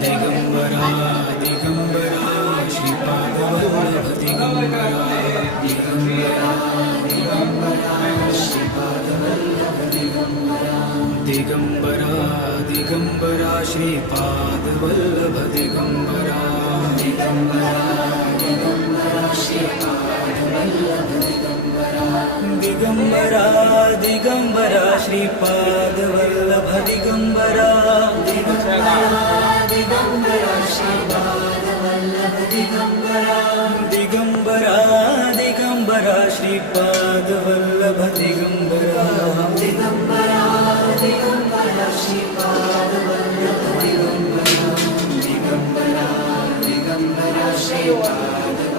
Digambara Digambara Shripadvallabh Digambara Digambara Digambara Shripadvallabh Digambara Digambara Digambara Shripadvallabh Digambara Digambara Digambara Shripadvallabh Digambara Digambara Digambara Shripadvallabh Digambara Digambara Shripadvallabh Digambara Digambara Digambara Shripadvallabh Digambara Digambara Digambara Shripadvallabh Digambara Digambara Digambara Shripad